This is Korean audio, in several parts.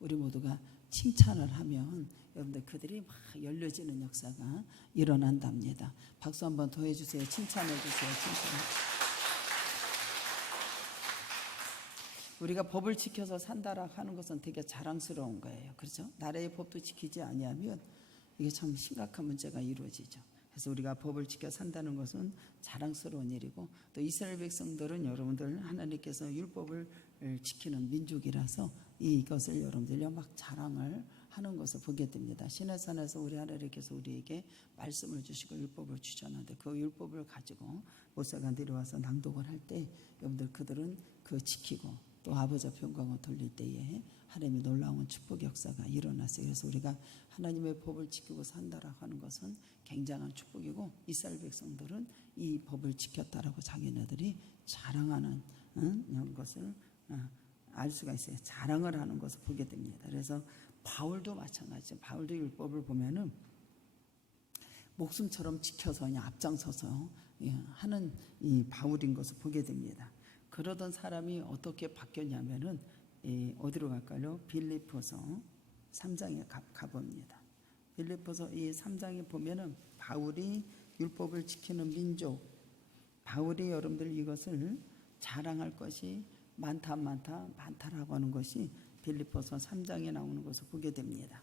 우리 모두가 칭찬을 하면 여러분들 그들이 막 열려지는 역사가 일어난답니다. 박수 한번 더 해주세요. 칭찬해 주세요. 칭찬. 우리가 법을 지켜서 산다라 하는 것은 되게 자랑스러운 거예요. 그렇죠? 나라의 법도 지키지 아니하면 이게 참 심각한 문제가 이루어지죠. 그래서 우리가 법을 지켜 산다는 것은 자랑스러운 일이고, 또 이스라엘 백성들은 여러분들 하나님께서 율법을 지키는 민족이라서 이것을 여러분들요 막 자랑을 하는 것을 보게 됩니다. 시내산에서 우리 하나님께서 우리에게 말씀을 주시고 율법을 주셨는데, 그 율법을 가지고 모세가 내려와서 낭독을 할 때 여러분들 그들은 그 지키고 또 아버지 앞에 영광을 돌릴 때에 하나님의 놀라운 축복 역사가 일어났어요. 그래서 우리가 하나님의 법을 지키고 산다라고 하는 것은 굉장한 축복이고, 이스라엘 백성들은 이 법을 지켰다라고 자기네들이 자랑하는 것을 알 수가 있어요. 자랑을 하는 것을 보게 됩니다. 그래서 바울도 마찬가지죠. 바울도 율법을 보면은 목숨처럼 지켜서 그냥 앞장서서 하는 이 바울인 것을 보게 됩니다. 그러던 사람이 어떻게 바뀌었냐면은 어디로 갈까요? 빌립보서 3장에 가봅니다. 빌립보서 이 3장에 보면은 바울이 율법을 지키는 민족, 바울이 여러분들 이것을 자랑할 것이 많다라고 하는 것이 빌립보서 3장에 나오는 것을 보게 됩니다.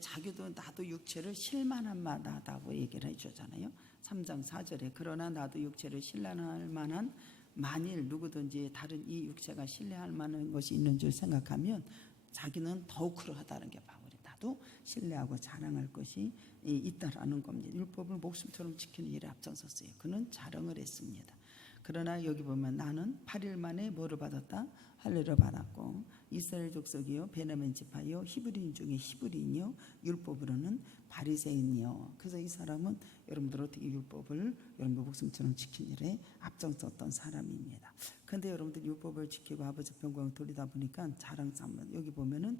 자기도 나도 육체를 실만한 마다라고 얘기를 해주잖아요. 3장 4절에 그러나 나도 육체를 신뢰할 만한, 만일 누구든지 다른 이 육체가 신뢰할 만한 것이 있는 줄 생각하면 자기는 더욱 그러하다는 게 바울이, 나도 신뢰하고 자랑할 것이 있다라는 겁니다. 율법을 목숨처럼 지키는 일에 앞장섰어요. 그는 자랑을 했습니다. 그러나 여기 보면 나는 8일 만에 뭐를 받았다? 할례를 받았고, 이스라엘 족속이요 베냐민 지파요 히브리인 중에 히브리인이요 율법으로는 바리새인이요. 그래서 이 사람은 여러분들 어떻게 율법을 여러분들 목숨처럼 지킨 일에 앞장섰던 사람입니다. 그런데 여러분들 율법을 지키고 아버지 평강을 돌리다 보니까 자랑 삼는, 여기 보면은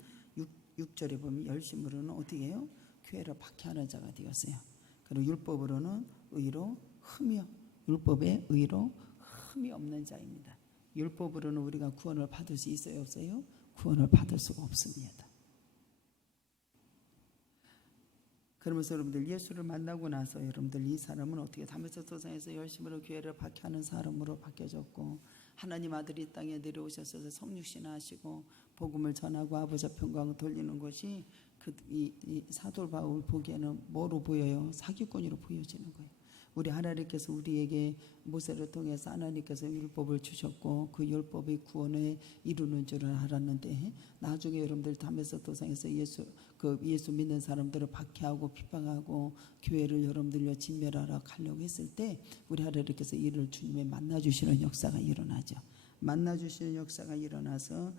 6절에 보면 열심으로는 어떻게 해요? 교회를 박해하는 자가 되었어요. 그리고 율법으로는 의로 흠이, 율법의 의로 흠이 없는 자입니다. 율법으로는 우리가 구원을 받을 수 있어요, 없어요? 구원을 받을 수가 없습니다. 그러면서 여러분들 예수를 만나고 나서 여러분들 이 사람은 어떻게 다메섹 도상에서 열심으로 교회를 박해하는 사람으로 바뀌어졌고, 하나님 아들이 이 땅에 내려오셔서 성육신하시고 복음을 전하고 아버지 앞에 영광을 돌리는 것이 이 사도 바울 보기에는 뭐로 보여요? 사기꾼으로 보여지는 거예요. 우리 하나님께서 우리에게 모세를 통해서 하나님께서 율법을 주셨고 그 율법이 구원에 이루는 줄을 알았는데, 나중에 여러분들 다메섹 도상에서 예수 믿는 사람들을 박해하고 비방하고 교회를 여러분들로 진멸하러 가려고 했을 때 우리 하나님께서 이를 주님의 만나주시는 역사가 일어나죠. 만나주시는 역사가 일어나서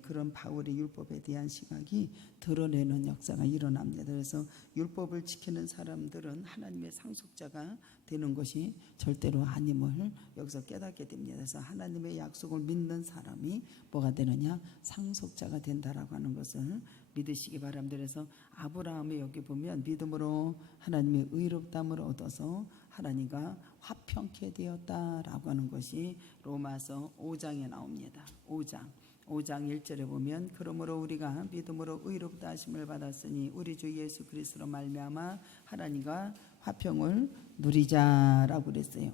그런 바울의 율법에 대한 시각이 드러내는 역사가 일어납니다. 그래서 율법을 지키는 사람들은 하나님의 상속자가 되는 것이 절대로 아님을 여기서 깨닫게 됩니다. 그래서 하나님의 약속을 믿는 사람이 뭐가 되느냐? 상속자가 된다라고 하는 것을 믿으시기 바랍니다. 그래서 아브라함이 여기 보면 믿음으로 하나님의 의롭다함을 얻어서 하나님과 화평케 되었다라고 하는 것이 로마서 5장에 나옵니다. 5장 1절에 보면 그러므로 우리가 믿음으로 의롭다 하심을 받았으니 우리 주 예수 그리스도로 말미암아 하나님과 화평을 누리자라고 그랬어요.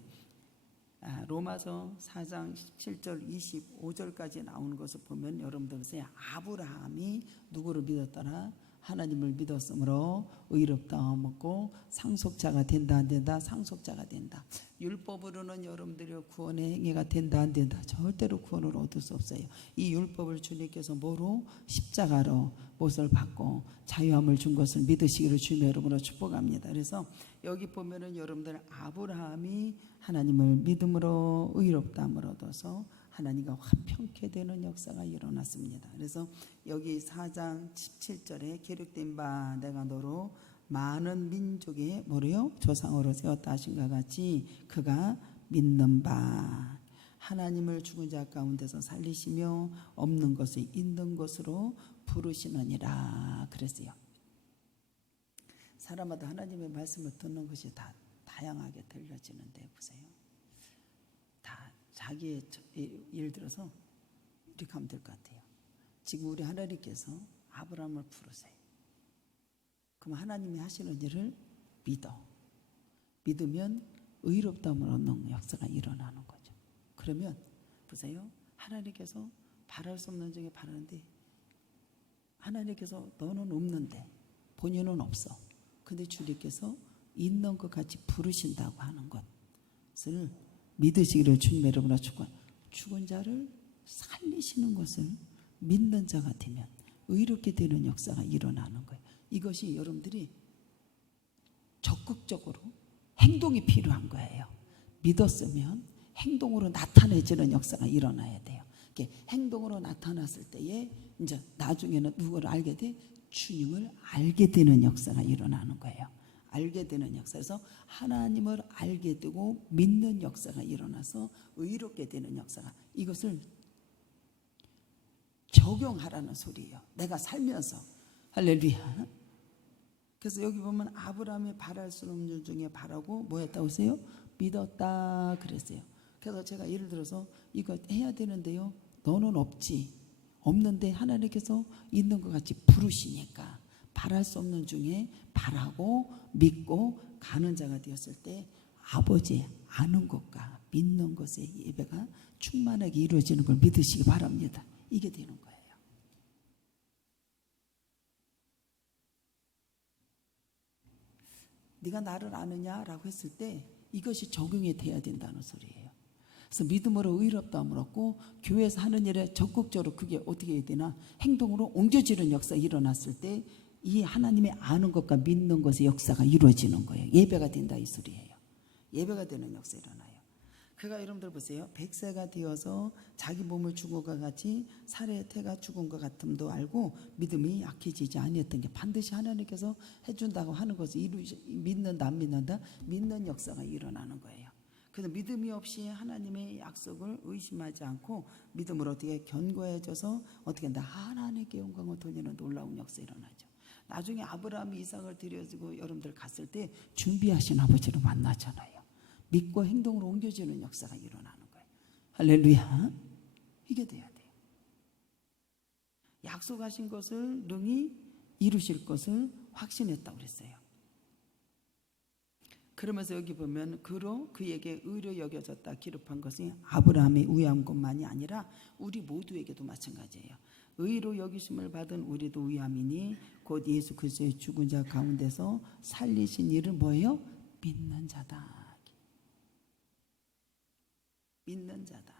로마서 4장 17절 25절까지 나오는 것을 보면 여러분들 보세요. 아브라함이 누구를 믿었더라? 하나님을 믿었으므로 의롭다함 얻고 상속자가 된다 안 된다? 상속자가 된다. 율법으로는 여러분들이 구원의 행위가 된다 안 된다? 절대로 구원을 얻을 수 없어요. 이 율법을 주님께서 뭐로? 십자가로 못을 받고 자유함을 준 것을 믿으시기를 주님의 이름으로 축복합니다. 그래서 여기 보면은 여러분들 아브라함이 하나님을 믿음으로 의롭다함을 얻어서 하나님과 화평케 되는 역사가 일어났습니다. 그래서 여기 4장 17절에 기록된 바 내가 너로 많은 민족의 뭐래요? 조상으로 세웠다 하신가 같이 그가 믿는 바 하나님을 죽은 자 가운데서 살리시며 없는 것을 있는 것으로 부르시느니라 그랬어요. 사람마다 하나님의 말씀을 듣는 것이 다 다양하게 들려지는데 보세요. 다 자기의 예를 들어서 이렇게 하면 될 것 같아요. 지금 우리 하나님께서 아브라함을 부르세요. 그럼 하나님이 하시는 일을 믿으면 의롭다함을 얻는 역사가 일어나는 거죠. 그러면 보세요. 하나님께서 바랄 수 없는 중에 바라는데, 하나님께서 너는 없는데 본인은 없어. 근데 주님께서 있는 것 같이 부르신다고 하는 것을 믿으시기를 주님 여러분아 죽은 자를 살리시는 것을 믿는 자가 되면 의롭게 되는 역사가 일어나는 거예요. 이것이 여러분들이 적극적으로 행동이 필요한 거예요. 믿었으면 행동으로 나타내지는 역사가 일어나야 돼요. 행동으로 나타났을 때에 이제 나중에는 누구를 알게 돼? 주님을 알게 되는 역사가 일어나는 거예요. 알게 되는 역사에서 하나님을 알게 되고 믿는 역사가 일어나서 의롭게 되는 역사가, 이것을 적용하라는 소리예요. 내가 살면서. 할렐루야. 그래서 여기 보면 아브라함이 바랄 수 없는 중에 바라고 뭐 했다고 했어요? 믿었다 그랬어요. 그래서 제가 예를 들어서 이거 해야 되는데요, 너는 없는데 하나님께서 있는 것 같이 부르시니까 바랄 수 없는 중에 바라고 믿고 가는 자가 되었을 때 아버지 아는 것과 믿는 것의 예배가 충만하게 이루어지는 걸 믿으시기 바랍니다. 이게 되는 거예요. 네가 나를 아느냐라고 했을 때 이것이 적용이 돼야 된다는 소리예요. 그래서 믿음으로 의롭다함을 얻고 교회에서 하는 일에 적극적으로 그게 어떻게 해야 되나? 행동으로 옮겨지는 역사가 일어났을 때 이 하나님의 아는 것과 믿는 것의 역사가 이루어지는 거예요. 예배가 된다 이 소리예요. 예배가 되는 역사 일어나요. 그가 여러분들 보세요. 100세가 되어서 자기 몸을 죽은 것 같이 살에 태가 죽은 것 같음도 알고 믿음이 약해지지 아니했던 게 반드시 하나님께서 해준다고 하는 것을 믿는다 안 믿는다? 믿는 역사가 일어나는 거예요. 그래서 믿음이 없이 하나님의 약속을 의심하지 않고 믿음으로 어떻게 견고해져서 어떻게 하나님께 영광을 돌리는 놀라운 역사 일어나죠. 나중에 아브라함이 이삭을 드려주고 여러분들 갔을 때 준비하신 아버지를 만나잖아요. 믿고 행동으로 옮겨지는 역사가 일어나는 거예요. 할렐루야. 이게 돼야 돼요. 약속하신 것을 능히 이루실 것을 확신했다고 그랬어요. 그러면서 여기 보면 그에게 의로 여겨졌다 기록한 것이 아브라함의 의한 것만이 아니라 우리 모두에게도 마찬가지예요. 의로 여기심을 받은 우리도 의함이니 곧 예수 그리스도의 죽은 자 가운데서 살리신 이를 뭐예요? 믿는 자다. 믿는 자다.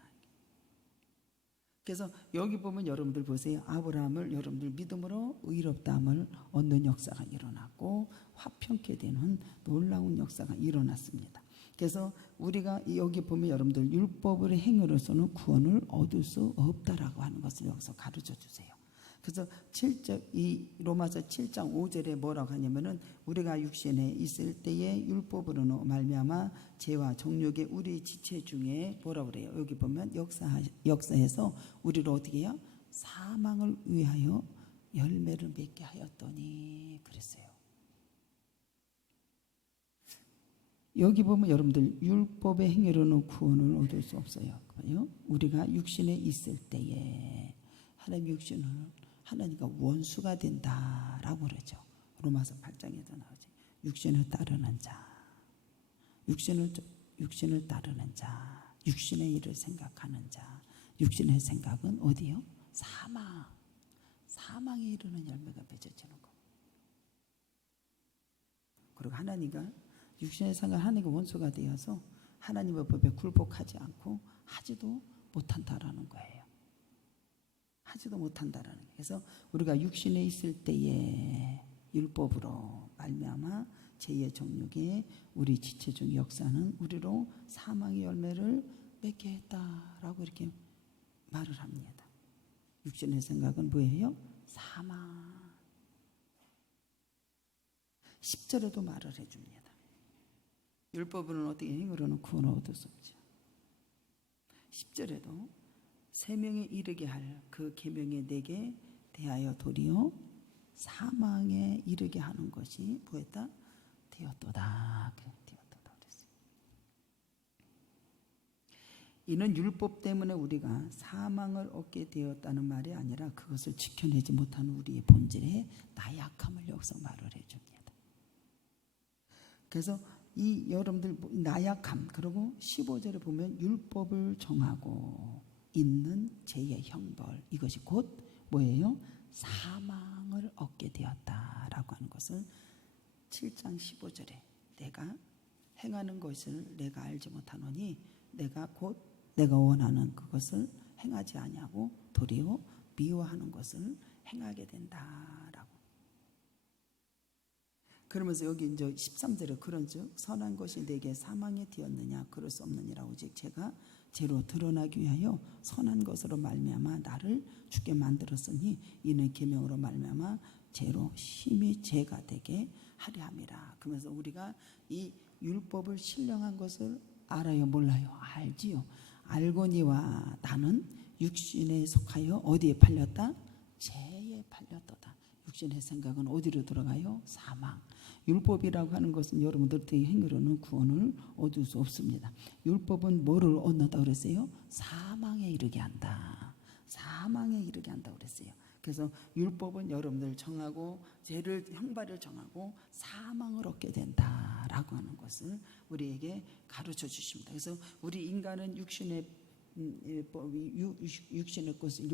그래서 여기 보면 여러분들 보세요. 아브라함을 여러분들 믿음으로 의롭다함을 얻는 역사가 일어났고 화평케 되는 놀라운 역사가 일어났습니다. 그래서 우리가 여기 보면 여러분들 율법의 행위로서는 구원을 얻을 수 없다라고 하는 것을 여기서 가르쳐 주세요. 그래서 이 로마서 7장 5절에 뭐라고 하냐면은 우리가 육신에 있을 때에 율법으로 말미암아 죄와 정욕의 우리 지체 중에 뭐라고 그래요? 여기 보면 역사에서 우리를 어떻게 해요? 사망을 위하여 열매를 맺게 하였더니 그랬어요. 여기 보면 여러분들 율법의 행위로는 구원을 얻을 수 없어요. 우리가 육신에 있을 때에 하나님 육신을 하나님과 원수가 된다라고 그러죠. 로마서 8장에도 나오지. 육신을 따르는 자, 육신을 따르는 자, 육신의 일을 생각하는 자, 육신의 생각은 어디요? 사망에 이르는 열매가 맺어지는 거. 그리고 하나님과 육신의 생각 하나님과 원수가 되어서 하나님의 법에 굴복하지 않고 하지도 못한다라는 거예요. 하지도 못한다라는 거예요. 그래서 우리가 육신에 있을 때에 율법으로 말미암아 죄의 정욕에 우리 지체 중 역사는 우리로 사망의 열매를 맺게 했다라고 이렇게 말을 합니다. 육신의 생각은 뭐예요? 사망. 10절에도 말을 해줍니다. 율법으로는 어떻게 행위로는 구원을 얻을 수 없죠. 10절에도 생명에 이르게 할 그 계명의 내게 대하여 도리어 사망에 이르게 하는 것이 뭐였다? 되었도다. 되었도다 그랬어요. 이는 율법 때문에 우리가 사망을 얻게 되었다는 말이 아니라 그것을 지켜내지 못하는 우리의 본질의 나약함을 여기서 말을 해줍니다. 그래서 이 여러분들 나약함, 그리고 15절에 보면 율법을 정하고 있는 죄의 형벌, 이것이 곧 뭐예요? 사망을 얻게 되었다라고 하는 것을 7장 15절에 내가 행하는 것을 내가 알지 못하노니 내가 곧 내가 원하는 그것을 행하지 아니하고 도리어 미워하는 것을 행하게 된다라고. 그러면서 여기 이제 13절에 그런즉 선한 것이 내게 사망에 되었느냐 그럴 수 없느니라. 오직 제가 죄로 드러나기 위하여 선한 것으로 말미암아 나를 죽게 만들었으니 이는 계명으로 말미암아 죄로 심히 죄가 되게 하려 함이라. 그러면서 우리가 이 율법을 신령한 것을 알아요, 몰라요? 알지요. 알거니와 나는 육신에 속하여 어디에 팔렸다? 죄에 팔렸도다. 육신의 생각은 어디로 들어가요? 사망. 율법이라고 하는 것은 여러분들의 행위로는 구원을 얻을 수 없습니다. 율법은 뭐를 얻는다 그랬어요? 사망에 이르게 한다. 사망에 이르게 한다 그랬어요. 그래서 율법은 여러분들 정하고 죄를 형벌을 정하고 사망을 얻게 된다라고 하는 것을 우리에게 가르쳐 주십니다. 그래서 우리 인간은 육신의 것을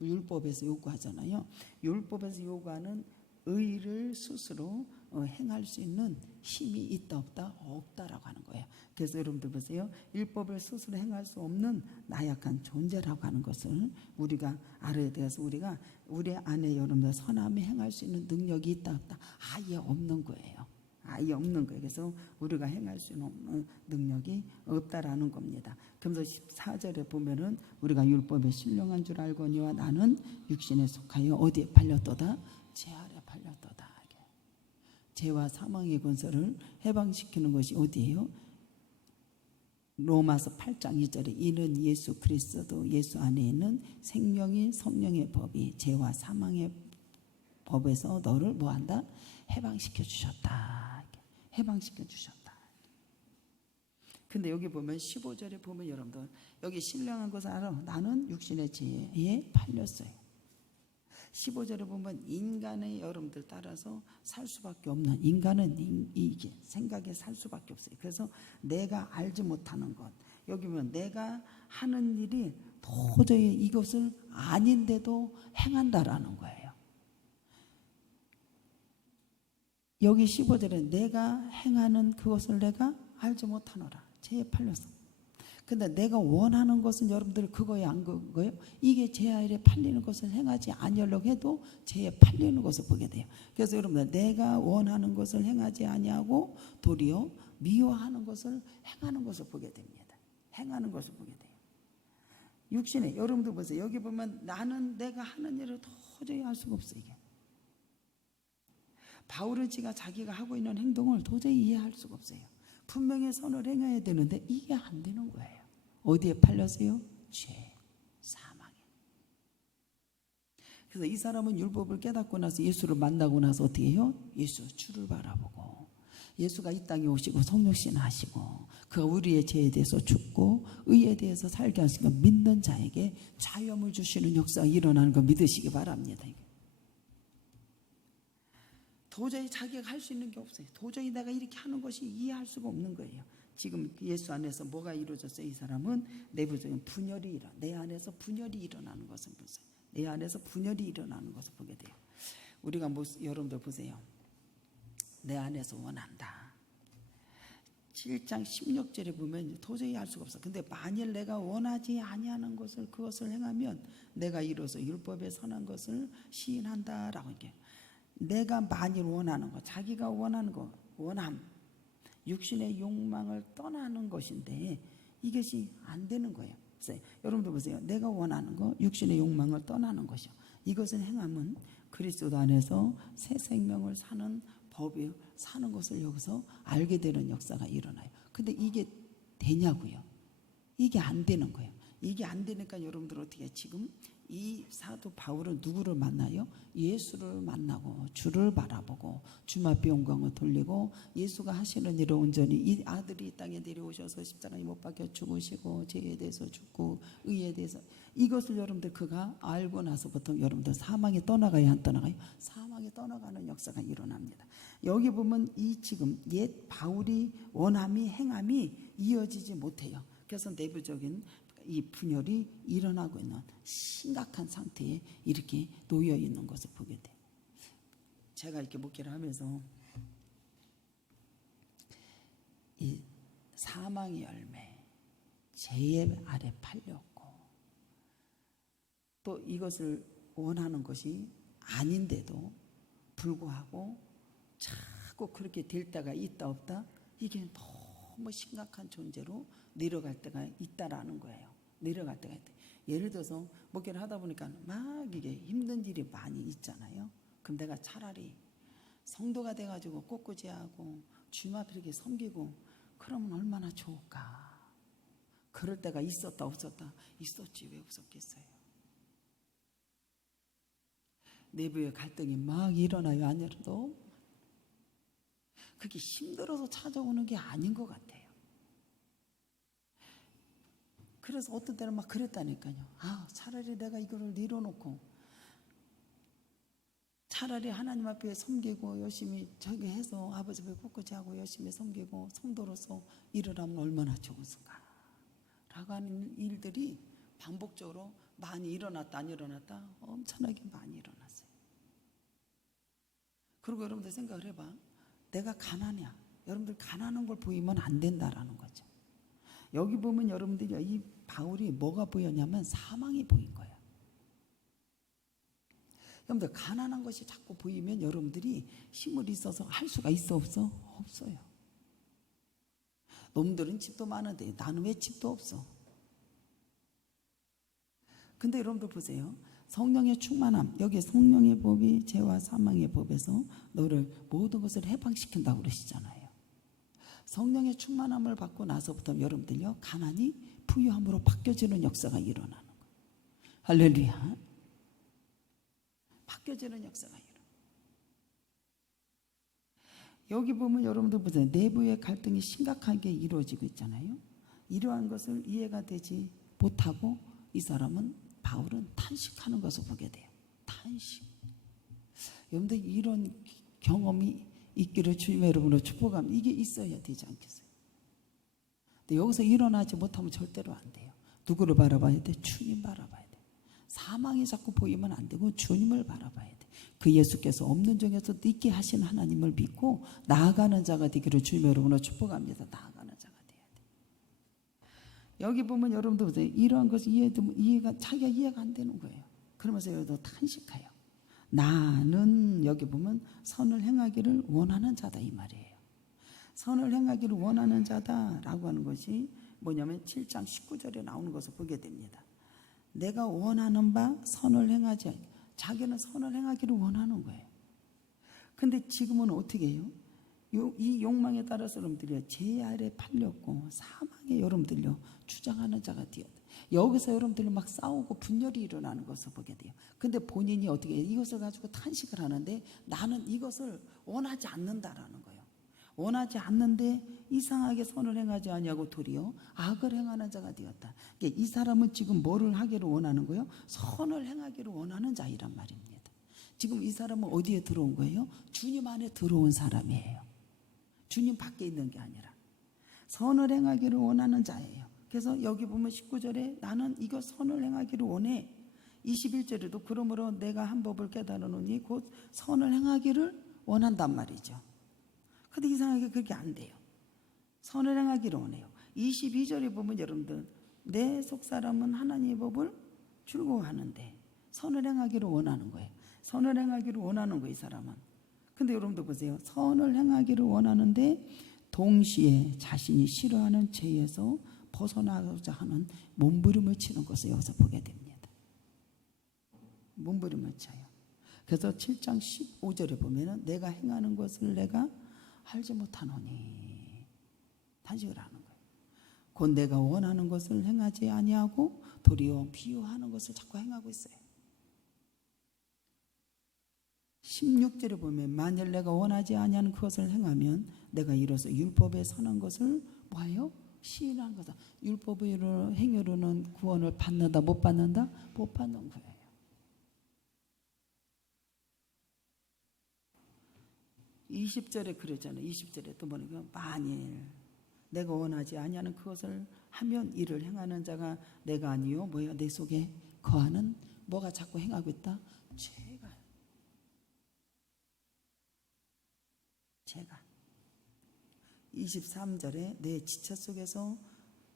율법에서 요구하잖아요. 율법에서 요구하는 의를 스스로 행할 수 있는 힘이 있다 없다? 없다라고 하는 거예요. 그래서 여러분들 보세요. 율법을 스스로 행할 수 없는 나약한 존재라고 하는 것을 우리가 알아야 돼서 우리가 우리 안에 여러분들 선함이 행할 수 있는 능력이 있다 없다? 아예 없는 거예요. 아예 없는 거예요. 그래서 우리가 행할 수 있는 능력이 없다라는 겁니다. 그러면서 14절에 보면은 우리가 율법에 신령한 줄 알거니와 나는 육신에 속하여 어디에 팔렸도다? 죄 아래 팔렸도다. 죄와 사망의 권세를 해방시키는 것이 어디예요? 로마서 8장 2절에 이는 예수 그리스도 예수 안에 있는 생명의 성령의 법이 죄와 사망의 법에서 너를 뭐한다? 해방시켜 주셨다. 해방시켜 주셨다. 근데 여기 보면 15절에 보면 여러분들 여기 신령한 것을 알아. 나는 육신의 죄에 팔렸어요. 15절에 보면 인간의 여러분들 따라서 살 수밖에 없는, 인간은 이게 생각에 살 수밖에 없어요. 그래서 내가 알지 못하는 것, 여기 보면 내가 하는 일이 도저히 이것을 아닌데도 행한다라는 거예요. 여기 15절에 내가 행하는 그것을 내가 알지 못하노라. 죄에 팔렸어. 근데 내가 원하는 것은 여러분들 그거에 안 그거예요? 이게 죄 아래 팔리는 것을 행하지 아니하려고 해도 죄에 팔리는 것을 보게 돼요. 그래서 여러분들 내가 원하는 것을 행하지 아니하고 도리어 미워하는 것을 행하는 것을 보게 됩니다. 행하는 것을 보게 돼요. 육신에 여러분들 보세요. 여기 보면 나는 내가 하는 일을 도저히 할 수가 없어요. 이게. 바울은 자기가 하고 있는 행동을 도저히 이해할 수가 없어요. 분명히 선을 행해야 되는데 이게 안 되는 거예요. 어디에 팔렸어요? 죄, 사망에. 그래서 이 사람은 율법을 깨닫고 나서 예수를 만나고 나서 어떻게 해요? 예수 주를 바라보고 예수가 이 땅에 오시고 성육신 하시고 그가 우리의 죄에 대해서 죽고 의에 대해서 살게 하시고 믿는 자에게 자유함을 주시는 역사가 일어나는 거 믿으시기 바랍니다. 도저히 자기가 할 수 있는 게 없어요. 도저히 내가 이렇게 하는 것이 이해할 수가 없는 거예요. 지금 예수 안에서 뭐가 이루어졌어요? 이 사람은 내부적인 분열이 내 안에서 분열이 일어나는 것을 보세요. 내 안에서 분열이 일어나는 것을 보게 돼요. 우리가 여러분들 보세요. 내 안에서 원한다. 7장 16절에 보면 도저히 할 수가 없어. 근데 만일 내가 원하지 아니하는 것을 그것을 행하면 내가 이로써 율법에 선한 것을 시인한다라고 이렇게. 내가 만일 원하는 것, 자기가 원하는 것, 원함, 육신의 욕망을 떠나는 것인데 이것이 안 되는 거예요. 여러분들 보세요. 내가 원하는 것, 육신의 욕망을 떠나는 것이요. 이것을 행하면 그리스도 안에서 새 생명을 사는 법이 사는 것을 여기서 알게 되는 역사가 일어나요. 근데 이게 되냐고요? 이게 안 되는 거예요. 이게 안 되니까 여러분들 어떻게 지금 이 사도 바울은 누구를 만나요? 예수를 만나고 주를 바라보고 주마비 영광을 돌리고 예수가 하시는 일을 온전히 이 아들이 이 땅에 내려오셔서 십자가에 못 박혀 죽으시고 죄에 대해서 죽고 의에 대해서 이것을 여러분들 그가 알고 나서부터 여러분들 사망에 떠나가야 안 떠나가요? 사망에 떠나가는 역사가 일어납니다. 여기 보면 이 지금 옛 바울이 원함이 행함이 이어지지 못해요. 그래서 내부적인 이 분열이 일어나고 있는 심각한 상태에 이렇게 놓여 있는 것을 보게 돼요. 제가 이렇게 목회를 하면서 이 사망의 열매, 죄의 아래 팔렸고 또 이것을 원하는 것이 아닌데도 불구하고 자꾸 그렇게 될 때가 있다 없다, 이게 너무 심각한 존재로 내려갈 때가 있다라는 거예요. 내려갈 때가 있다. 예를 들어서 목회를 하다 보니까 막 이게 힘든 일이 많이 있잖아요. 그럼 내가 차라리 성도가 돼가지고 꼿꼿이하고 주님 앞에 이렇게 섬기고 그러면 얼마나 좋을까. 그럴 때가 있었다 없었다? 있었지. 왜 없었겠어요? 내부의 갈등이 막 일어나요. 안 일어나도 그게 힘들어서 찾아오는 게 아닌 것 같아요. 그래서 어떤 때는 막 그랬다니까요. 차라리 내가 이거를 내려놓고 차라리 하나님 앞에 섬기고 열심히 저기 해서 아버지 앞에 꿋꿋이 하고 열심히 섬기고 성도로서 일을 하면 얼마나 좋을까 라고 하는 일들이 반복적으로 많이 일어났다 안 일어났다? 엄청나게 많이 일어났어요. 그리고 여러분들 생각을 해봐. 내가 가난이야. 여러분들 가난한 걸 보이면 안 된다라는 거죠. 여기 보면 여러분들이 이 바울이 뭐가 보였냐면 사망이 보인 거예요. 여러분들 가난한 것이 자꾸 보이면 여러분들이 힘을 있어서 할 수가 있어 없어? 없어요. 놈들은 집도 많은데 나는 왜 집도 없어? 근데 여러분들 보세요. 성령의 충만함, 여기 성령의 법이 죄와 사망의 법에서 너를 모든 것을 해방시킨다고 그러시잖아요. 성령의 충만함을 받고 나서부터 여러분들요, 가난이 부유함으로 바뀌어지는 역사가 일어나는 거예요. 할렐루야. 바뀌어지는 역사가 일어나요. 여기 보면 여러분들 보세요. 내부의 갈등이 심각하게 이루어지고 있잖아요. 이러한 것을 이해가 되지 못하고 이 사람은 바울은 탄식하는 것을 보게 돼요. 탄식. 여러분들 이런 경험이 있기를 주님의 이름으로 축복합니다. 이게 있어야 되지 않겠어요? 근데 여기서 일어나지 못하면 절대로 안 돼요. 누구를 바라봐야 돼? 주님 바라봐야 돼. 사망이 자꾸 보이면 안 되고 주님을 바라봐야 돼. 그 예수께서 없는 중에서 있게 하신 하나님을 믿고 나아가는 자가 되기를 주님의 이름으로 축복합니다. 나아가는 자가 돼야 돼. 여기 보면 여러분들 보세요. 이러한 것이 자기가 이해가 안 되는 거예요. 그러면서 여기도 탄식해요. 나는 여기 보면 선을 행하기를 원하는 자다 이 말이에요. 선을 행하기를 원하는 자다라고 하는 것이 뭐냐면 7장 19절에 나오는 것을 보게 됩니다. 내가 원하는 바 선을 행하지, 자기는 선을 행하기를 원하는 거예요. 근데 지금은 어떻게 해요? 이 욕망에 따라서 여러분들이 죄 아래 팔렸고 사망에 여러분들요 주장하는 자가 되었다. 여기서 여러분들이 막 싸우고 분열이 일어나는 것을 보게 돼요. 근데 본인이 어떻게 해요? 이것을 가지고 탄식을 하는데 나는 이것을 원하지 않는다라는 거예요. 원하지 않는데 이상하게 선을 행하지 아니하고 도리어 악을 행하는 자가 되었다. 이 사람은 지금 뭐를 하기를 원하는 거예요? 선을 행하기를 원하는 자이란 말입니다. 지금 이 사람은 어디에 들어온 거예요? 주님 안에 들어온 사람이에요. 주님 밖에 있는 게 아니라 선을 행하기를 원하는 자예요. 그래서 여기 보면 19절에 나는 이거 선을 행하기를 원해. 21절에도 그러므로 내가 한 법을 깨달으노니 곧 선을 행하기를 원한단 말이죠. 근데 이상하게 그게 안 돼요. 선을 행하기를 원해요. 22절에 보면 여러분들 내 속사람은 하나님의 법을 즐거워하는데 선을 행하기를 원하는 거예요. 선을 행하기를 원하는 거예요, 이 사람은. 근데 여러분들 보세요. 선을 행하기를 원하는데 동시에 자신이 싫어하는 죄에서 벗어나고자 하는 몸부림을 치는 것을 여기서 보게 됩니다. 몸부림을 쳐요. 그래서 7장 15절에 보면은 내가 행하는 것을 내가 알지 못하노니 탄식을 하는 거예요. 곧 내가 원하는 것을 행하지 아니하고 도리어 미워하는 것을 자꾸 행하고 있어요. 16절에 보면 만일 내가 원하지 아니하는 그것을 행하면 내가 이로써 율법에 선한 것을 뭐예요? 시인한 거다. 율법의 행위로는 구원을 받는다 못 받는다? 못 받는 거예요. 20절에 그러잖아요. 20절에 또 뭐냐면 만일 내가 원하지 아니하는 그것을 하면 이를 행하는 자가 내가 아니요 뭐야 내 속에 거하는 뭐가 자꾸 행하고 있다? 죄가 23절에 내 지체 속에서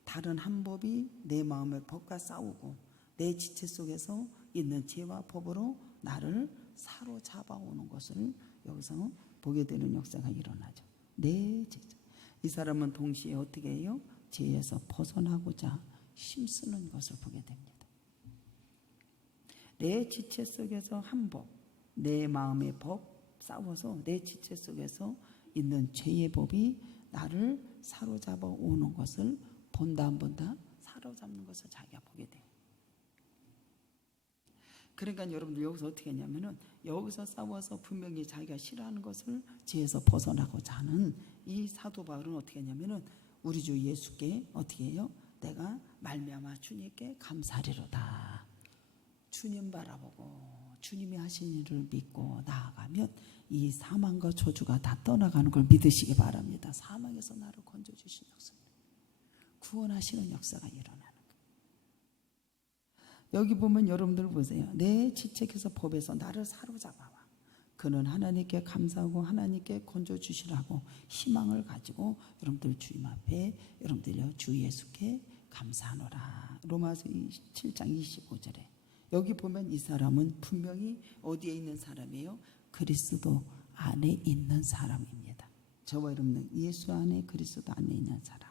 다른 한 법이 내 마음의 법과 싸우고 내 지체 속에서 있는 죄와 법으로 나를 사로잡아 오는 것을 여기서 보게 되는 역사가 일어나죠. 내 지체. 이 사람은 동시에 어떻게 해요? 죄에서 벗어나고자 힘쓰는 것을 보게 됩니다. 내 지체 속에서 한 법, 내 마음의 법 싸워서 내 지체 속에서 있는 죄의 법이 나를 사로잡아 오는 것을 본다 안 본다? 사로잡는 것을 자기가 보게 돼요. 그러니까 여러분들 여기서 어떻게 했냐면은 여기서 싸워서 분명히 자기가 싫어하는 것을 죄에서 벗어나고자 하는 이 사도 바울은 어떻게 했냐면은 우리 주 예수께 어떻게 해요? 내가 말미암아 주님께 감사하리로다. 주님 바라보고 주님이 하신 일을 믿고 나아가면 이 사망과 저주가 다 떠나가는 걸 믿으시기 바랍니다. 사망에서 나를 건져주신 역사, 구원하시는 역사가 일어나는 거예요. 여기 보면 여러분들 보세요. 내 지책에서 법에서 나를 사로잡아와 그는 하나님께 감사하고 하나님께 건져주시라고 희망을 가지고 여러분들 주님 앞에 여러분들요 주 예수께 감사하노라. 로마서 7장 25절에 여기 보면 이 사람은 분명히 어디에 있는 사람이에요? 그리스도 안에 있는 사람입니다. 저와 여러분들 예수 안에 그리스도 안에 있는 사람.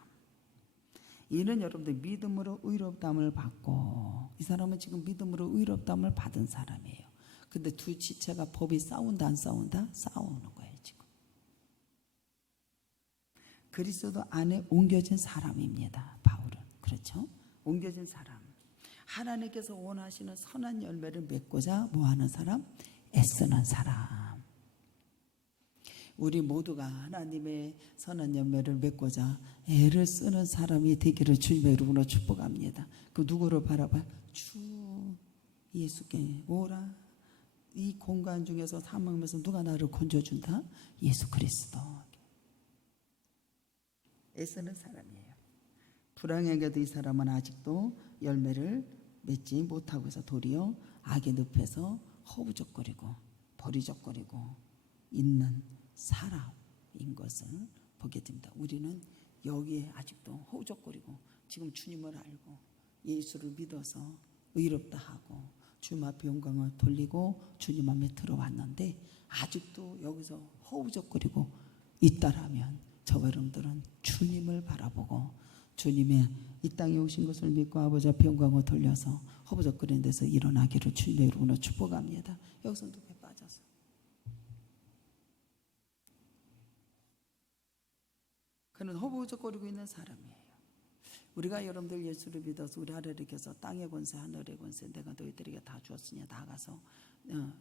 이는 여러분들 믿음으로 의롭다함을 받고 이 사람은 지금 믿음으로 의롭다함을 받은 사람이에요. 근데 두 지체가 법이 싸운다 안 싸운다? 싸우는 거예요 지금. 그리스도 안에 옮겨진 사람입니다. 바울은. 그렇죠? 옮겨진 사람. 하나님께서 원하시는 선한 열매를 맺고자 뭐하는 사람? 애쓰는 사람. 우리 모두가 하나님의 선한 열매를 맺고자 애를 쓰는 사람이 되기를 주님의 이름으로 축복합니다. 그 누구를 바라봐요? 주 예수께 오라. 이 공간 중에서 사망에서 누가 나를 건져준다? 예수 그리스도. 애쓰는 사람이에요. 불황에게도 이 사람은 아직도 열매를 맺지 못하고 해서 도리어 악의 늪에서 허우적거리고 버리적거리고 있는 사람인 것을 보게 됩니다. 우리는 여기에 아직도 허우적거리고 지금 주님을 알고 예수를 믿어서 의롭다 하고 주님 앞에 영광을 돌리고 주님 앞에 들어왔는데 아직도 여기서 허우적거리고 있다라면 저와 여러분들은 주님을 바라보고 주님의 이 땅에 오신 것을 믿고 아버지 앞에 영광을 돌려서 허우적거리는 데서 일어나기를 주님의 이름으로 축복합니다. 여기서 늪에 빠져서 그는 허우적거리고 있는 사람이에요. 우리가 여러분들 예수를 믿어서 우리 하나님께서 땅의 권세 하늘의 권세 내가 너희들에게 다 주었으니 나가서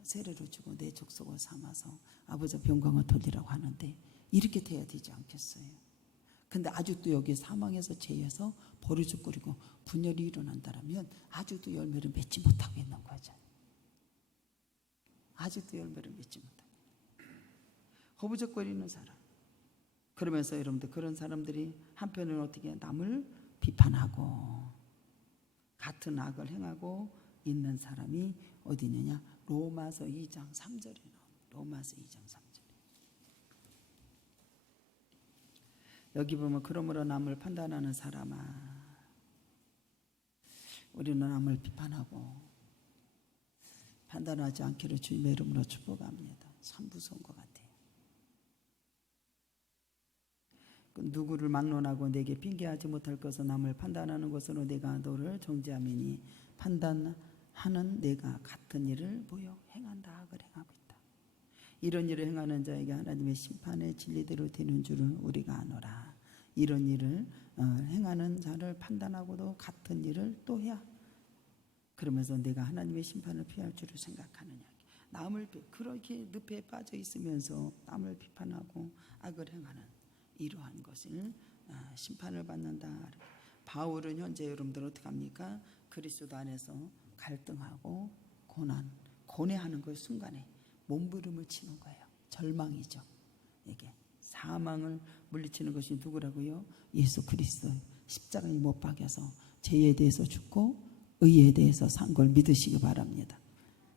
세례를 주고 내 족속을 삼아서 아버지 앞에 영광을 돌리라고 하는데 이렇게 돼야 되지 않겠어요? 근데 아직도 여기 사망에서 죄에서 버리죽거리고 분열이 일어난다면 아직도 열매를 맺지 못하고 있는 거죠. 아직도 열매를 맺지 못하고 허부적거리는 사람. 그러면서 여러분들 그런 사람들이 한편으로는 어떻게 남을 비판하고 같은 악을 행하고 있는 사람이 어디 있느냐? 로마서 2장 3절에 나옵니다. 로마서 2장 3절. 여기 보면 그러므로 남을 판단하는 사람아 우리는 남을 비판하고 판단하지 않기를 주님의 이름으로 축복합니다. 참 무서운 것 같아요. 누구를 막론하고 내게 핑계하지 못할 것은 남을 판단하는 것으로 내가 너를 정죄함이니 판단하는 내가 같은 일을 뭐요? 행한다 악을 행하고 있다. 이런 일을 행하는 자에게 하나님의 심판의 진리대로 되는 줄을 우리가 아노라. 이런 일을 행하는 자를 판단하고도 같은 일을 또 해야 그러면서 내가 하나님의 심판을 피할 줄을 생각하느냐. 남을 그렇게 늪에 빠져 있으면서 남을 비판하고 악을 행하는 이러한 것을 심판을 받는다. 바울은 현재 여러분들 어떻게 합니까? 그리스도 안에서 갈등하고 고뇌하는 그 순간에 몸부림을 치는 거예요. 절망이죠. 이게 사망을 물리치는 것이 누구라고요? 예수 그리스도. 십자가에 못 박여서 죄에 대해서 죽고 의에 대해서 산 걸 믿으시기 바랍니다.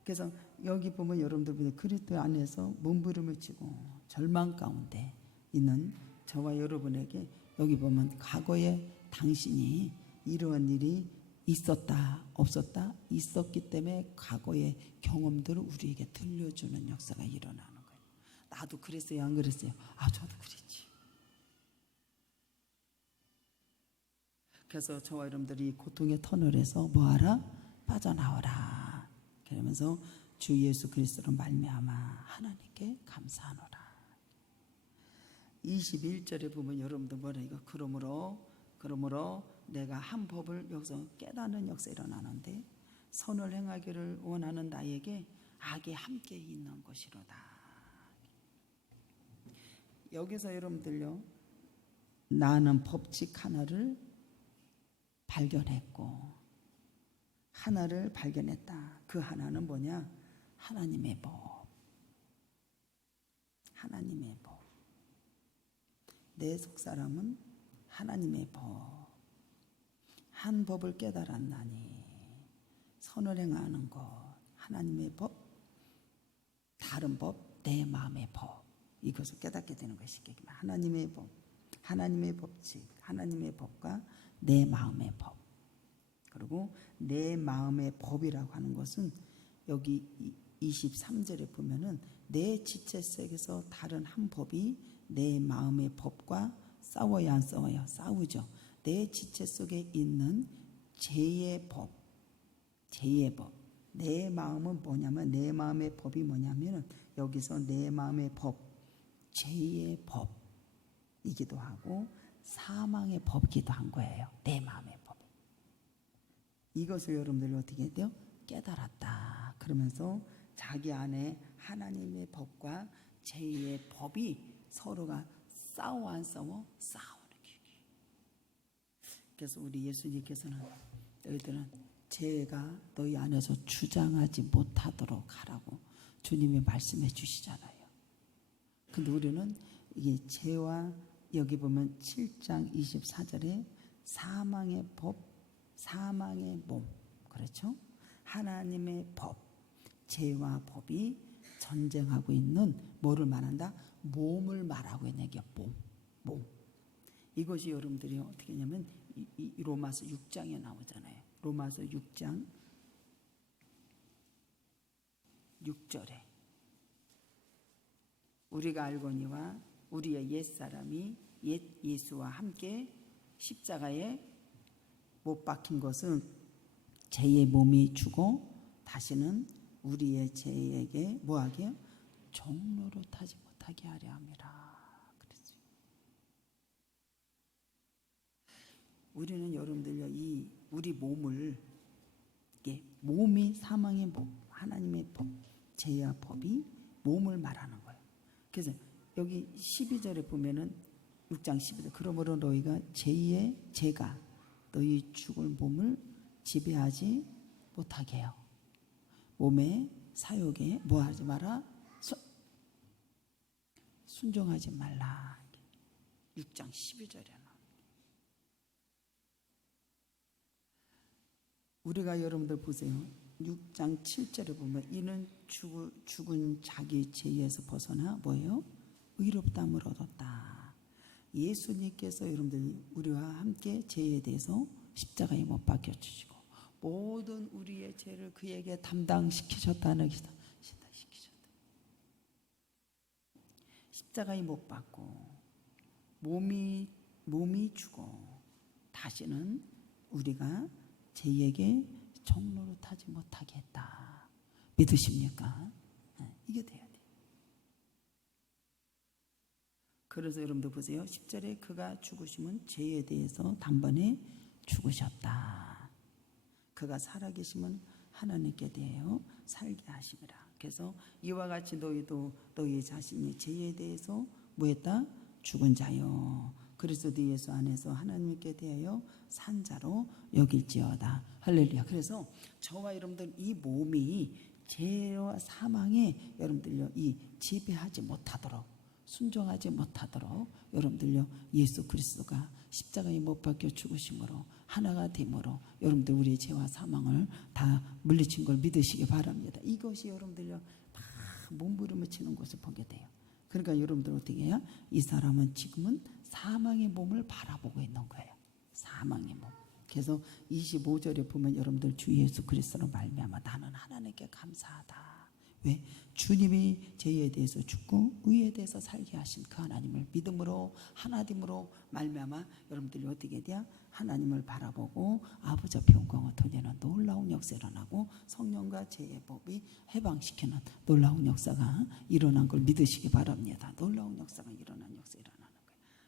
그래서 여기 보면 여러분들 그리스도 안에서 몸부림을 치고 절망 가운데 있는 저와 여러분에게 여기 보면 과거에 당신이 이러한 일이 있었다 없었다 있었기 때문에 과거의 경험들을 우리에게 들려주는 역사가 일어나는 거예요. 나도 그랬어요 안 그랬어요? 저도 그랬지. 그래서 저와 여러분들이 고통의 터널에서 뭐하라? 빠져나와라. 그러면서 주 예수 그리스도로 말미암아 하나님께 감사하노라. 21절에 보면 여러분들 뭐라 이거 그러므로 내가 한 법을 여기서 깨닫는 역사 일어나는데 선을 행하기를 원하는 나에게 악이 함께 있는 것이로다. 여기서 여러분들요 나는 법칙 하나를 발견했고 하나를 발견했다. 그 하나는 뭐냐? 하나님의 법. 하나님의 법. 내 속사람은 하나님의 법. 한 법을 깨달았나니 선을 행하는 것. 하나님의 법. 다른 법. 내 마음의 법. 이것을 깨닫게 되는 것이 하나님의 법. 하나님의 법칙. 하나님의 법과 내 마음의 법. 그리고 내 마음의 법이라고 하는 것은 여기 23절에 보면은 내 지체 속에서 다른 한 법이 내 마음의 법과 싸워요 안 싸워요? 싸우죠. 내 지체 속에 있는 죄의 법. 내 마음은 뭐냐면 내 마음의 법이 뭐냐면 여기서 내 마음의 법, 죄의 법이기도 하고 사망의 법이기도 한 거예요. 내 마음의 법. 이것을 여러분들 어떻게 해야 돼요? 깨달았다. 그러면서 자기 안에 하나님의 법과 죄의 법이 서로가 싸워 안 싸워? 싸우는 게. 그래서 우리 예수님께서는 너희들은 죄가 너희 안에서 주장하지 못하도록 하라고 주님이 말씀해 주시잖아요. 근데 우리는 이게 죄와 여기 보면 7장 24절에 사망의 법, 사망의 몸, 그렇죠? 하나님의 법, 죄와 법이 전쟁하고 있는 뭐를 말한다? 몸을 말하고 있는 게 몸. 이것이 여러분들이 어떻게 하냐면 이 로마서 6장에 나오잖아요. 로마서 6장 6절에 우리가 알거니와 우리의 옛사람이 옛 예수와 함께 십자가에 못 박힌 것은 죄의 몸이 주고 다시는 우리의 죄에게 뭐하게? 종로로 타지 못하게 하려 함이라. 그랬어요. 우리는 여러분들요 이 우리 몸을 몸이 사망의 몸, 하나님의 법, 죄와 법이 몸을 말하는 거예요. 그래서 여기 12절에 보면은 6장 12절 그러므로 너희가 죄가 너희 죽을 몸을 지배하지 못하게 해요. 몸의 사욕에 뭐하지 마라? 순종하지 말라. 6장 12절에 우리가 여러분들 보세요. 6장 7절에 보면 이는 죽은 자기 죄에서 벗어나 뭐예요? 의롭다함을 얻었다. 예수님께서 여러분들 우리와 함께 죄에 대해서 십자가에 못 박혀 주시고 모든 우리의 죄를 그에게 담당시키셨다는 것이다. 십자가에 못 박고 몸이 죽어 다시는 우리가 죄에게 종로로 타지 못하게 했다. 믿으십니까? 이게 돼야 돼요. 그래서 여러분들 보세요. 10절에 그가 죽으심은 죄에 대해서 단번에 죽으셨다. 그가 살아계심은 하나님께 대하여 살게 하심이라. 그래서 이와 같이 너희도 너희 자신이 죄에 대해서 뭐했다? 죽은 자요 그리스도 예수 안에서 하나님께 대하여 산 자로 여길지어다. 할렐루야. 그래서 저와 여러분들 이 몸이 죄와 사망에 여러분들요 이 지배하지 못하도록 순종하지 못하도록 여러분들요 예수 그리스도가 십자가에 못 박혀 죽으심으로 하나가 됨으로 여러분들 우리의 죄와 사망을 다 물리친 걸 믿으시기 바랍니다. 이것이 여러분들요 막 몸부림을 치는 것을 보게 돼요. 그러니까 여러분들 어떻게 해요? 이 사람은 지금은 사망의 몸을 바라보고 있는 거예요. 사망의 몸. 그래서 25절에 보면 여러분들 주 예수 그리스도로 말미암아 나는 하나님께 감사하다. 왜? 주님이 죄에 대해서 죽고 의에 대해서 살게 하신 그 하나님을 믿음으로 하나됨으로 말미암아 여러분들이 어떻게 돼야? 하나님을 바라보고 아버지 앞에 영광을 돌리는 놀라운 역사가 일어나고 성령과 죄의 법이 해방시키는 놀라운 역사가 일어난 걸 믿으시기 바랍니다. 놀라운 역사가 일어나는 거예요.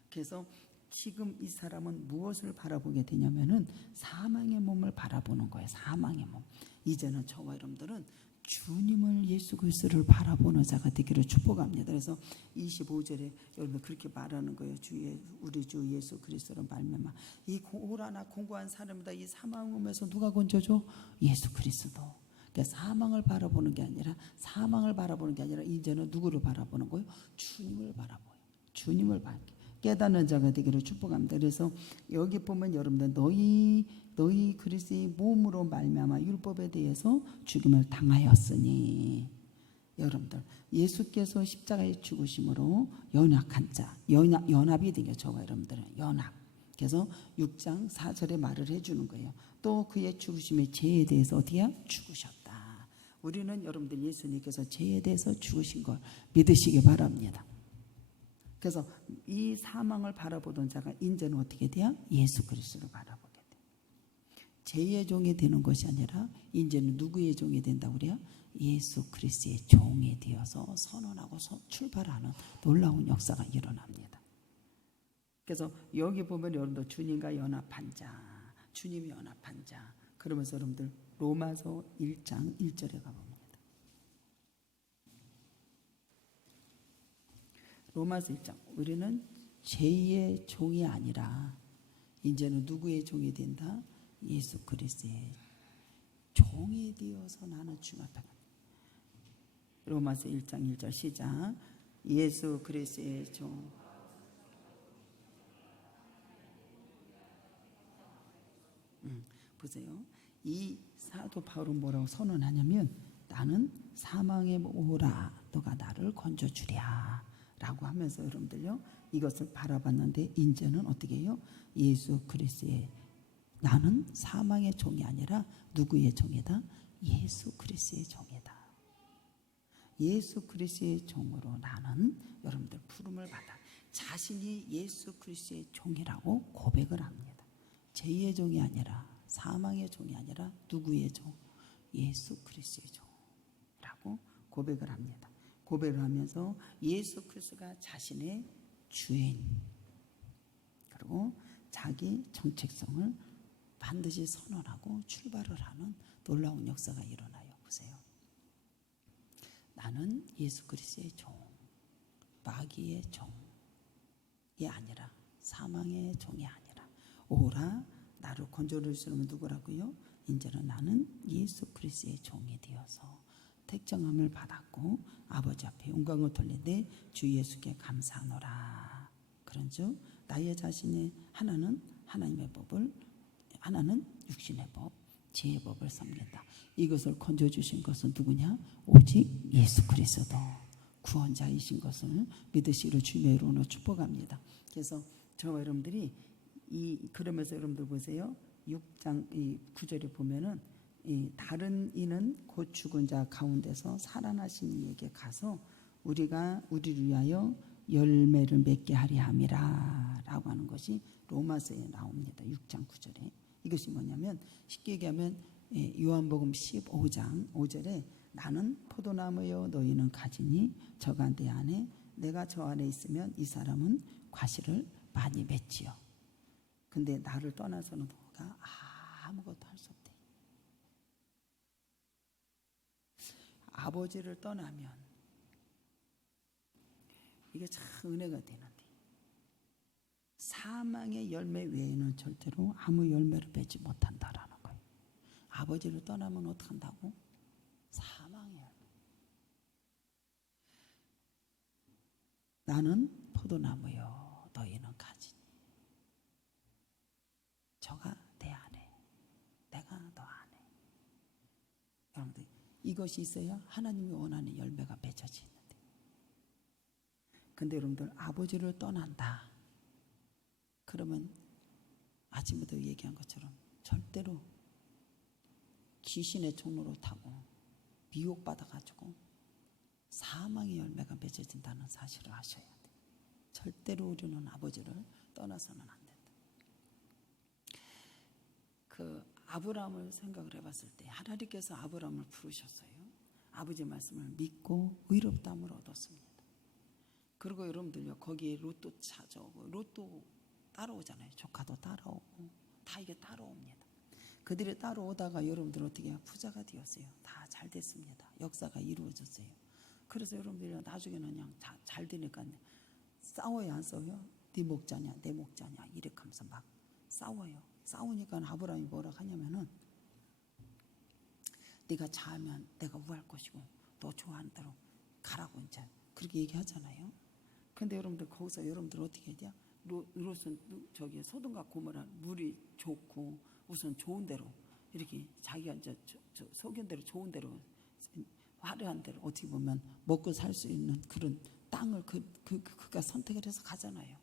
그래서 지금 이 사람은 무엇을 바라보게 되냐면은 사망의 몸을 바라보는 거예요. 사망의 몸. 이제는 저와 여러분들은 주님을 예수 그리스도를 바라보는 자가 되기를 축복합니다. 그래서 25절에 여러분 그렇게 말하는 거예요. 우리 주 예수 그리스도로 말미암아 이 고라나 공고한 사람이다. 이 사망의 몸에서 누가 건져줘? 예수 그리스도. 그러니까 사망을 바라보는 게 아니라 이제는 누구를 바라보는 거예요? 주님을 바라보요. 주님을 깨닫는 자가 되기를 축복합니다. 그래서 여기 보면 여러분들 너희 그리스도의 몸으로 말미암아 율법에 대해서 죽임을 당하였으니 여러분들 예수께서 십자가에 죽으심으로 연약한 자 연합이 되게 저와 여러분들은 연합. 그래서 6장 4절에 말을 해주는 거예요. 또 그의 죽으심의 죄에 대해서 어디야? 죽으셨다. 우리는 여러분들 예수님께서 죄에 대해서 죽으신 걸 믿으시기 바랍니다. 그래서 이 사망을 바라보던 자가 이제는 어떻게 돼요? 예수 그리스도를 바라보게 돼요. 죄의 종이 되는 것이 아니라 이제는 누구의 종이 된다고 그래요? 예수 그리스도의 종이 되어서 선언하고 출발하는 놀라운 역사가 일어납니다. 그래서 여기 보면 여러분들 주님과 연합한 자, 주님이 연합한 자. 그러면서 여러분들 로마서 1장 1절에 가봅니다. 로마서 1장 우리는 죄의 종이 아니라 이제는 누구의 종이 된다? 예수 그리스도의 종이 되어서 나는 주님 앞에 간다. 로마서 1장 1절 시작. 예수 그리스도의 종 보세요. 이 사도 바울은 뭐라고 선언하냐면 나는 사망의 모라 너가 나를 건져주랴 라고 하면서 여러분들요 이것을 바라봤는데 이제는 어떻게 해요? 예수 그리스도의 나는 사망의 종이 아니라 누구의 종이다? 예수 그리스도의 종이다. 예수 그리스도의 종으로 나는 여러분들 부름을 받아 자신이 예수 그리스도의 종이라고 고백을 합니다. 죄의 종이 아니라 사망의 종이 아니라 누구의 종? 예수 그리스도의 종이라고 고백을 합니다. 고백을 하면서 예수 그리스도가 자신의 주인 그리고 자기 정체성을 반드시 선언하고 출발을 하는 놀라운 역사가 일어나요. 보세요. 나는 예수 그리스도의 종, 마귀의 종이 아니라 사망의 종이 아니라 오라 나를 건져줄 수 있는 누구라고요? 이제는 나는 예수 그리스도의 종이 되어서 택정함을 받았고 아버지 앞에 영광을 돌리되 주 예수께 감사하노라. 그런즉 나의 자신의 하나는 하나님의 법을 하나는 육신의 법 죄의 법을 섬긴다. 이것을 건져주신 것은 누구냐? 오직 예수 그리스도 구원자이신 것을 믿으시기를 주님의 이름으로 축복합니다. 그래서 저와 여러분들이 그러면서 여러분들 보세요. 6장 9절에 보면은 다른 이는 곧 죽은 자 가운데서 살아나신 이에게 가서 우리를 위하여 열매를 맺게 하려 함이라 라고 하는 것이 로마서에 나옵니다. 6장 9절에 이것이 뭐냐면 쉽게 얘기하면 요한복음 15장 5절에 나는 포도나무여 너희는 가지니 저가 내 안에 내가 저 안에 있으면 이 사람은 과실을 많이 맺지요. 근데 나를 떠나서는 너가 아무것도 할 수 없대. 아버지를 떠나면 이게 참 은혜가 되는데, 사망의 열매 외에는 절대로 아무 열매를 맺지 못한다라는 거예요. 아버지를 떠나면 어떻게 한다고? 사망의 열매. 나는 포도나무요, 너희는 가지니. 저가 내 안에, 내가 너 안에. 여러분들, 이것이 있어야 하나님이 원하는 열매가 맺어지는데. 근데 여러분들, 아버지를 떠난다 그러면 아침부터 얘기한 것처럼 절대로 귀신의 종로로 타고 미혹받아가지고 사망의 열매가 맺어진다는 사실을 아셔야 돼요. 절대로 우리는 아버지를 떠나서는 안 된다. 그 아브라함을 생각을 해봤을 때 하나님께서 아브라함을 부르셨어요. 아버지 말씀을 믿고 의롭다함을 얻었습니다. 그리고 여러분들요, 거기에 롯도 찾아오고, 롯도 따라오잖아요. 조카도 따라오고 다 이게 따라옵니다. 그들이 따라오다가 여러분들 어떻게 해요? 부자가 되었어요. 다 잘 됐습니다. 역사가 이루어졌어요. 그래서 여러분들이 나중에는 그냥 잘 되니까 싸워요, 안 싸워요? 네 목자냐 내 목자냐 이렇게 하면서 막 싸워요. 싸우니까 아브라함이 뭐라 하냐면은, 네가 자하면 내가 우할 것이고 너 좋아하는 대로 가라고 이제 그렇게 얘기하잖아요. 근데 여러분들 거기서 여러분들 어떻게 해야 돼요? 롯은 저기 소돔과 고모라 물이 좋고 우선 좋은 대로 이렇게 자기가 이제 소견 대로 좋은 대로 화려한 대로 어떻게 보면 먹고 살 수 있는 그런 땅을 그가 선택을 해서 가잖아요.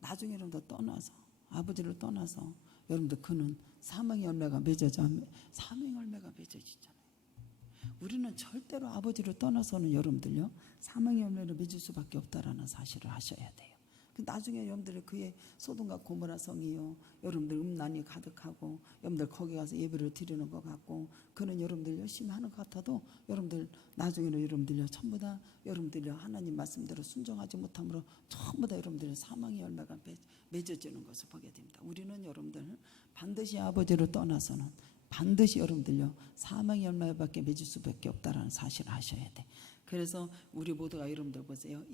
나중에 여러분들 떠나서 아버지를 떠나서 여러분들 그는 사망의 열매가 맺어져 사망의 열매가 맺어지잖아요. 우리는 절대로 아버지를 떠나서는 여러분들요 사망의 열매를 맺을 수밖에 없다라는 사실을 아셔야 돼요. 나중에 여러분들이 그의 소돔과 고모라 성이요, 여러분들 음란이 가득하고 여러분들 거기 가서 예배를 드리는 것 같고 그는 여러분들 열심히 하는 것 같아도 여러분들 나중에는 여러분들요 전부 다 여러분들요 하나님 말씀대로 순종하지 못함으로 전부 다 여러분들 사망의 열매가 맺어지는 것을 보게 됩니다. 우리는 여러분들 반드시 아버지를 떠나서는 반드시 여러분들요 사망의 열매밖에 맺을 수밖에 없다라는 사실을 아셔야 돼. 그래서 우리 모두가 여러분들 보세요.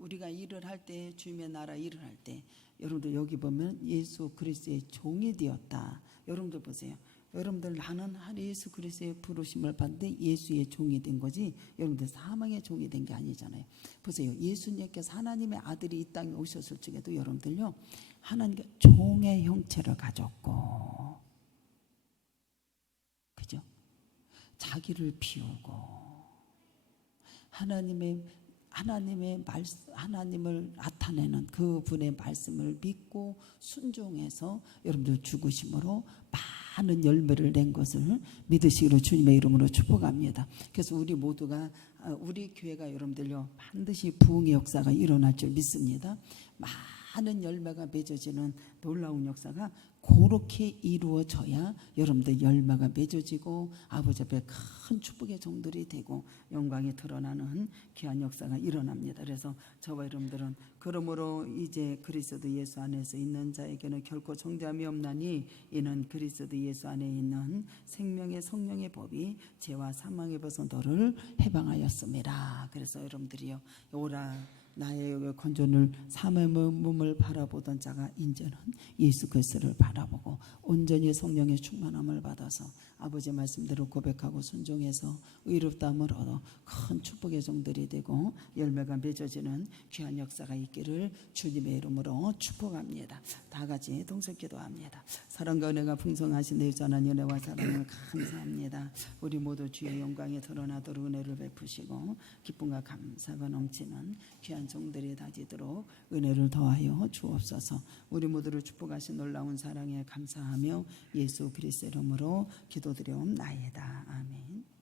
우리가 일을 할 때, 주님의 나라 일을 할 때 여러분들 여기 보면 예수 그리스도의 종이 되었다. 여러분들 보세요. 여러분들 나는 예수 그리스도의 부르심을 받는데 예수의 종이 된 거지 여러분들 사망의 종이 된 게 아니잖아요. 보세요. 예수님께서 하나님의 아들이 이 땅에 오셨을 적에도 여러분들요 하나님께 종의 형체를 가졌고, 그죠? 자기를 비우고 하나님을 나타내는 그분의 말씀을 믿고 순종해서 여러분들 죽으심으로 많은 열매를 낸 것을 믿으시기로 주님의 이름으로 축복합니다. 그래서 우리 모두가 우리 교회가 여러분들요 반드시 부흥의 역사가 일어날 줄 믿습니다. 많은 열매가 맺어지는 놀라운 역사가 그렇게 이루어져야 여러분들 열매가 맺어지고 아버지 앞에 큰 축복의 종들이 되고 영광이 드러나는 귀한 역사가 일어납니다. 그래서 저와 여러분들은 그러므로 이제 그리스도 예수 안에서 있는 자에게는 결코 정죄함이 없나니 이는 그리스도 예수 안에 있는 생명의 성령의 법이 죄와 사망의 벗은 너를 해방하였습니다. 그래서 여러분들이요 오라 나의 건전을 사망의 몸을 바라보던 자가 이제는 예수 그리스도를 바라보고 온전히 성령의 충만함을 받아서 아버지 말씀대로 고백하고 순종해서 의롭다함을 얻어 큰 축복의 종들이 되고 열매가 맺어지는 귀한 역사가 있기를 주님의 이름으로 축복합니다. 다 같이 동성 기도합니다. 사랑과 은혜가 풍성하신 내 전한 은혜와 사랑을 감사합니다. 우리 모두 주의 영광이 드러나도록 은혜를 베푸시고 기쁨과 감사가 넘치는 귀한 종들이 다지도록 은혜를 더하여 주옵소서. 우리 모두를 축복하신 놀라운 사랑에 감사하며 예수 그리스도 이름으로 기도드려옵나이다. 아멘.